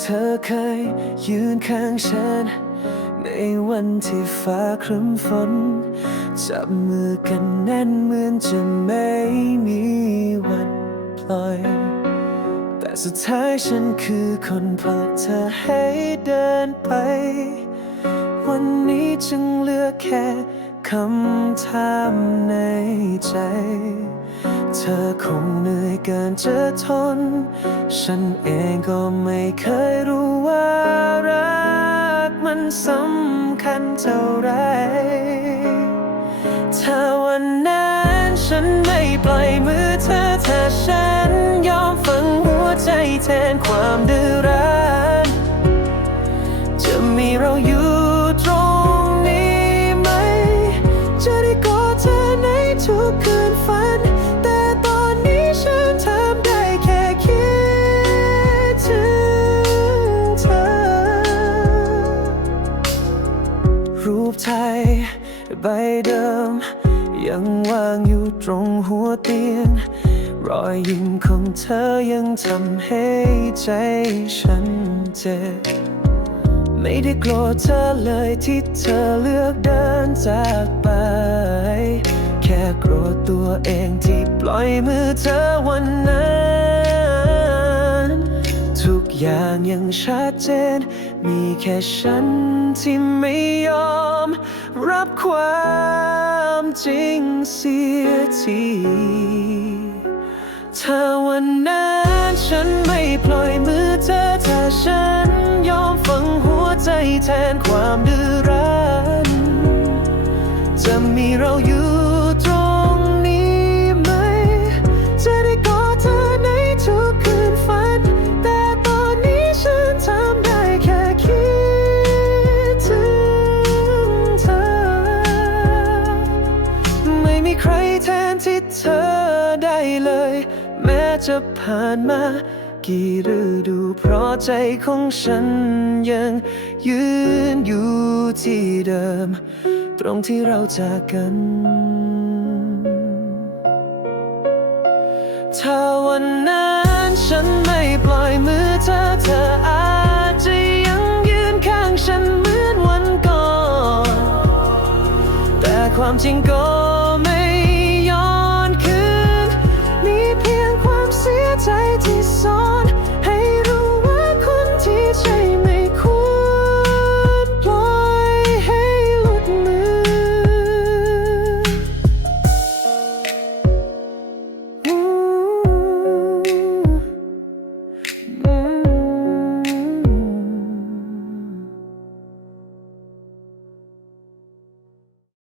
เธอเคยยืนข้างฉัน ในวันที่ฟ้าครึ้มฝน จับมือกันแน่นเหมือนจะไม่มีวันปล่อย แต่สุดท้ายฉันคือคนผลักเธอให้เดินไป วันนี้จึงเหลือแค่คำถามในใจ เธอคง เกินจะทน ฉันเองก็ไม่เคยรู้ว่ารักมันสำคัญเท่าไร ถ้าวันนั้นฉันไม่ปล่อยมือเธอถ้าฉันยอมฝังหัวใจแทนความดื้อรั้น บเดิม ยังวางอยู่ตรงหัวเตียง รอยยิ้มของเธอยังทำให้ใจฉันเจ็บ ไม่ได้โกรธเธอเลยที่เธอเลือกเดินจากไป แค่โกรธตัวเองที่ปล่อยมือเธอวันนั้น ทุกอย่างยังชัดเจน มีแค่ฉันที่ไม่ยอม รับความจริงเสียทีถ้าวันนั้นฉันไม่ปล่อยมือเธอถ้าฉันยอมฝังหัวใจแทนความดื้อรั้นจะมีเราอยู่ เลย แม้จะผ่านมา กี่ฤดูเพราะใจของฉันยังยืนอยู่ที่เดิม ตรงที่เราจากกัน ถ้าวันนั้นฉันไม่ปล่อยมือเธอเธออาจจะยังยืนข้างฉันเหมือนวันก่อน แต่ความจริงก็